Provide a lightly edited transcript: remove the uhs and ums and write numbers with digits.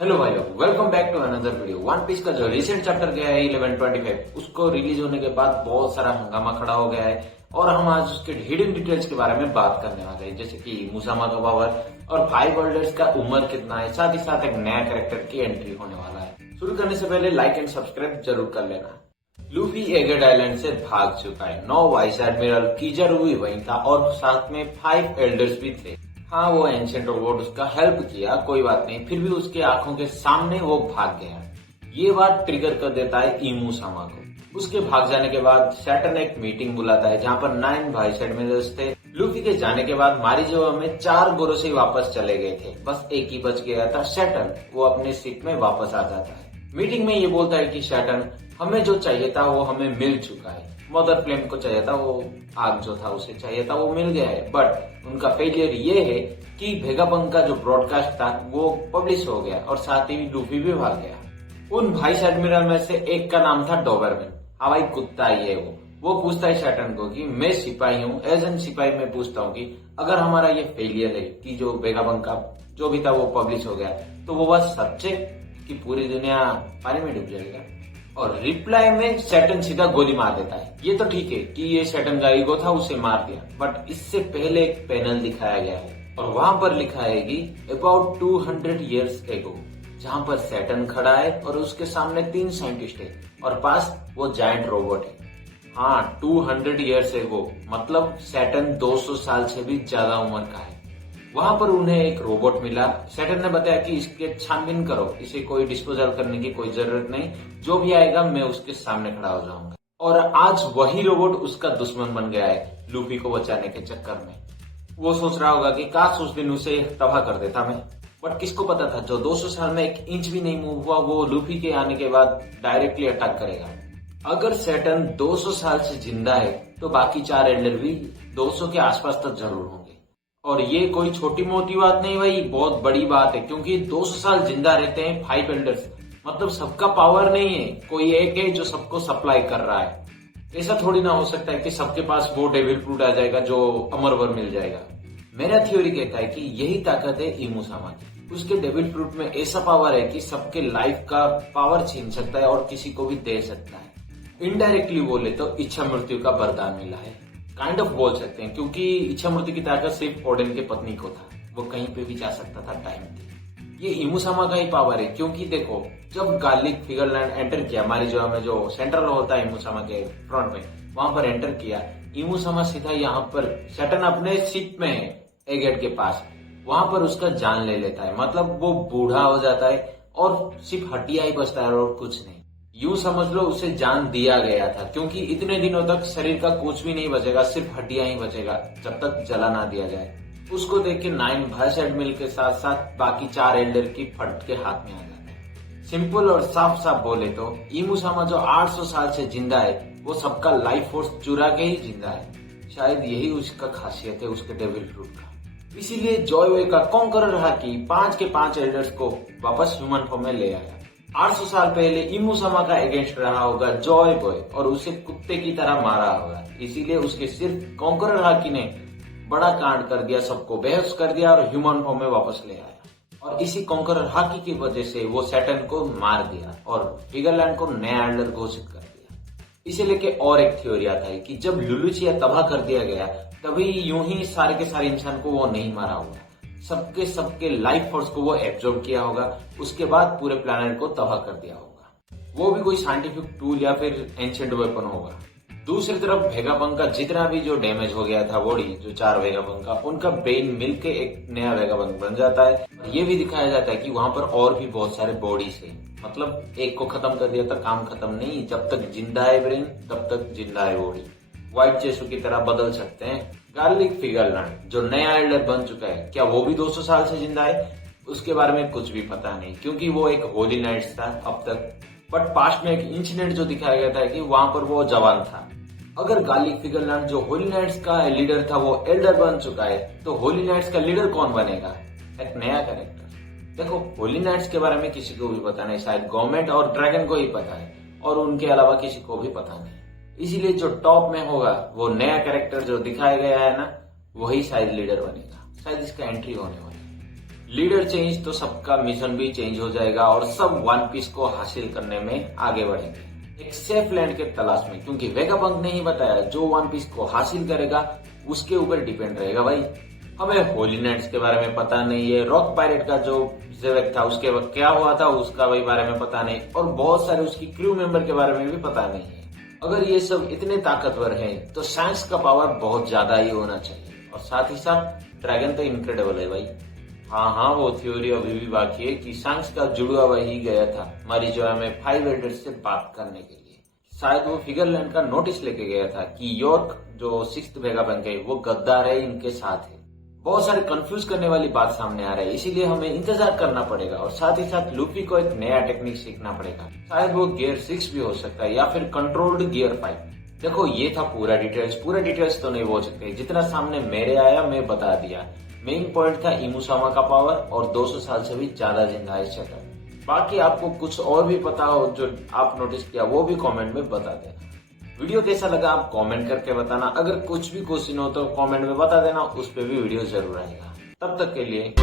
Hello भाइयों, welcome back to another video. One piece का जो रिसेंट चैप्टर गया है 1125 उसको रिलीज होने के बाद बहुत सारा हंगामा खड़ा हो गया है और हम आज उसके हिडन डिटेल्स के बारे में बात करने वाले हैं, जैसे कि मुसामा का पावर और 5 वर्ल्डर्स का उम्र कितना है, साथ ही साथ एक नया कैरेक्टर की एंट्री होने वाला है। शुरू करने से पहले लाइक एंड सब्सक्राइब जरूर कर लेना। लूफी एगेट आइलैंड से भाग चुका है। 9 वाइस एडमिरल किजारू भी वहीं था और साथ में 5 एल्डर्स भी थे। हाँ, वो एंशिएंट रोबोट उसका हेल्प किया, कोई बात नहीं, फिर भी उसके आंखों के सामने वो भाग गया। ये बात ट्रिगर कर देता है इमू सामा को। उसके भाग जाने के बाद सैटर्न एक मीटिंग बुलाता है जहाँ पर 9 वाइस एडमिरल्स थे। लूफी के जाने के बाद मारीजोवा में 4 गोरोशी वापस चले गए थे, बस एक ही बच गया था, सैटर्न। वो अपने शिप में वापस आ जाता है। मीटिंग में ये बोलता है कि सैटर्न, हमें जो चाहिए था वो हमें मिल चुका है। मदर फ्लेम को चाहिए था, वो आग जो था उसे चाहिए था, वो मिल गया है। बट उनका फेलियर ये है कि भेगापंक का जो ब्रॉडकास्ट था वो पब्लिश हो गया और साथ ही लूफी भी भाग गया। उन वाइस एडमिरल में से एक का नाम था डोबरमैन, हवाई कुत्ता ही है वो पूछता है सैटर्न को कि मैं सिपाही हूँ, एज एन सिपाही मैं पूछता हूँ कि अगर हमारा ये फेलियर है कि जो भेगापंक का जो भी था वो पब्लिश हो गया, तो वो बात सच है कि पूरी दुनिया पानी में डूब जाएगा? और रिप्लाई में सैटर्न सीधा गोली मार देता है। ये तो ठीक है कि ये सैटर्न का ईगो था, उसे मार दिया, बट इससे पहले एक पैनल दिखाया गया है और वहां पर लिखा है कि अबाउट 200 years ago, जहां पर सैटर्न खड़ा है और उसके सामने 3 साइंटिस्ट है और पास वो जायंट रोबोट है। हाँ, 200 years ago मतलब सैटर्न 200 साल से भी ज्यादा उम्र का है। वहां पर उन्हें एक रोबोट मिला। सैटर्न ने बताया कि इसके छानबीन करो, इसे कोई डिस्पोजल करने की कोई जरूरत नहीं, जो भी आएगा मैं उसके सामने खड़ा हो जाऊंगा। और आज वही रोबोट उसका दुश्मन बन गया है लूफी को बचाने के चक्कर में। वो सोच रहा होगा कि काश उस दिन उसे तबाह कर देता मैं, बट किसको पता था जो 200 साल में 1 इंच भी नहीं मूव हुआ वो लूफी के आने के बाद डायरेक्टली अटैक करेगा। अगर सैटर्न 200 साल से जिंदा है तो बाकी 4 एल्डर भी 200 के आसपास तक जरूर होंगे। और ये कोई छोटी मोटी बात नहीं भाई, बहुत बड़ी बात है, क्योंकि 200 साल जिंदा रहते हैं 5 एल्डर्स, मतलब सबका पावर नहीं है, कोई एक है जो सबको सप्लाई कर रहा है। ऐसा थोड़ी ना हो सकता है कि सबके पास वो डेविल फ्रूट आ जाएगा जो अमरवर मिल जाएगा। मेरा थ्योरी कहता है कि यही ताकत है इमू सामा की। उसके डेविल फ्रूट में ऐसा पावर है कि सबके लाइफ का पावर छीन सकता है और किसी को भी दे सकता है। इनडायरेक्टली बोले तो इच्छा मृत्यु का वरदान मिला है, काइंड ऑफ बोल सकते हैं, क्योंकि इच्छा मृत्यु की ताकत सिर्फ ओडेन के पत्नी को था, वो कहीं पे भी जा सकता था टाइम पे। ये इमू सामा का ही पावर है, क्योंकि देखो जब गार्लिक फिगरलैंड एंटर किया मारीजोवा में, जो सेंट्रल होता है इमू सामा के फ्रंट में, वहां पर एंटर किया इमू सामा सीधा यहाँ पर सैटर्न अपने शिप में है एगेट के पास, वहां पर उसका जान ले लेता है। मतलब वो बूढ़ा हो जाता है और सिर्फ हड्डियां ही बचता है और कुछ नहीं। यूं समझ लो उसे जान दिया गया था, क्योंकि इतने दिनों तक शरीर का कुछ भी नहीं बचेगा, सिर्फ हड्डियां ही बचेगा जब तक जला ना दिया जाए। उसको देख के 9 वाइस एडमिरल के साथ साथ बाकी 4 एल्डर की फट के हाथ में आ जाता है। सिंपल और साफ साफ बोले तो इमू सामा जो 800 साल से जिंदा है वो सबका लाइफ फोर्स चुरा के ही जिंदा है। शायद यही उसका खासियत है, उसके डेविल फ्रूट का। इसीलिए जॉय का कॉन्करर रहा कि 5 के 5 एल्डर्स को वापस ह्यूमन फॉर्म में ले आया। 800 साल पहले इमू सामा का अगेंस्ट रहा होगा जॉय बॉय और उसे कुत्ते की तरह मारा होगा। इसीलिए उसके सिर्फ कॉन्करर हाकी ने बड़ा कांड कर दिया, सबको बेहोश कर दिया और ह्यूमन फॉर्म में वापस ले आया। और इसी कॉन्करर हाकी की वजह से वो सैटर्न को मार दिया और फिगरलैंड को नया एल्डर घोषित कर दिया। इसे लेके और एक थ्योरी आता है कि जब लुलुचिया तबाह कर दिया गया तभी यूं ही सारे के सारे इंसान को वो नहीं मारा होगा, सबके लाइफ फोर्स को वो एब्जॉर्ब किया होगा, उसके बाद पूरे प्लैनेट को तबाह कर दिया होगा। वो भी कोई साइंटिफिक टूल या फिर एंशिएंट वेपन होगा। दूसरी तरफ वेगापंक का जितना भी जो डैमेज हो गया था बॉडी, जो 4 वेगापंक का, उनका ब्रेन मिलके एक नया वेगापंक बन जाता है। और ये भी दिखाया जाता है कि वहां पर और भी बहुत सारे बॉडीज है, मतलब एक को खत्म कर दिया तो काम खत्म नहीं, जब तक जिंदा है ब्रेन तब तक जिंदा है बॉडी। व्हाइट चेसू की तरह बदल सकते हैं। गार्लिक फिगरलैंड जो नया एल्डर बन चुका है, क्या वो भी 200 साल से जिंदा है? उसके बारे में कुछ भी पता नहीं, क्योंकि वो एक होली नाइट्स था अब तक। बट पास्ट में एक इंसिडेंट जो दिखाया गया था कि वहां पर वो जवान था। अगर गार्लिक फिगरलैंड जो होली नाइट्स का लीडर था वो एल्डर बन चुका है, तो होली नाइट्स का लीडर कौन बनेगा? एक नया कैरेक्टर। देखो होली नाइट्स के बारे में किसी को भी पता नहीं, शायद गवर्नमेंट और ड्रैगन को ही पता है और उनके अलावा किसी को भी पता नहीं। इसीलिए जो टॉप में होगा वो नया कैरेक्टर जो दिखाया गया है ना, वही शायद लीडर बनेगा। शायद इसका एंट्री होने वाला है। लीडर चेंज तो सबका मिशन भी चेंज हो जाएगा और सब वन पीस को हासिल करने में आगे बढ़ेंगे एक सेफ लैंड के तलाश में, क्योंकि वेगापंक ने ही बताया जो वन पीस को हासिल करेगा उसके ऊपर डिपेंड रहेगा भाई। हमें होली नाइट्स के बारे में पता नहीं है, रॉक पायरेट का जो जेवेक था उसके वक्त क्या हुआ था उसका भी बारे में पता नहीं, और बहुत सारे उसकी क्रू मेंबर के बारे में भी पता नहीं है। अगर ये सब इतने ताकतवर हैं तो साइंस का पावर बहुत ज्यादा ही होना चाहिए। और साथ ही साथ ड्रैगन तो इनक्रेडिबल है भाई। हाँ, वो थ्योरी अभी भी बाकी है कि साइंस का जुड़वा वही गया था मारिजोया में 5 एल्डर्स से बात करने के लिए। शायद वो फिगरलैंड का नोटिस लेके गया था कि यॉर्क जो 6th वेगापंक है वो गद्दार है, इनके साथ है। बहुत सारे कंफ्यूज करने वाली बात सामने आ रही है, इसीलिए हमें इंतजार करना पड़ेगा। और साथ ही साथ लूफी को एक नया टेक्निक सीखना पड़ेगा, शायद वो गियर 6 भी हो सकता है या फिर कंट्रोल्ड गियर 5। देखो ये था पूरा डिटेल्स तो नहीं बोल सकते, जितना सामने मेरे आया मैं बता दिया। मेन पॉइंट था इमुसामा का पावर और 200 साल से भी ज्यादा जिंदा है शटर। बाकी आपको कुछ और भी पता हो जो आप नोटिस किया वो भी कमेंट में बता देना। वीडियो कैसा लगा आप कमेंट करके बताना। अगर कुछ भी क्वेश्चन हो तो कमेंट में बता देना, उस पर भी वीडियो जरूर आएगा। तब तक के लिए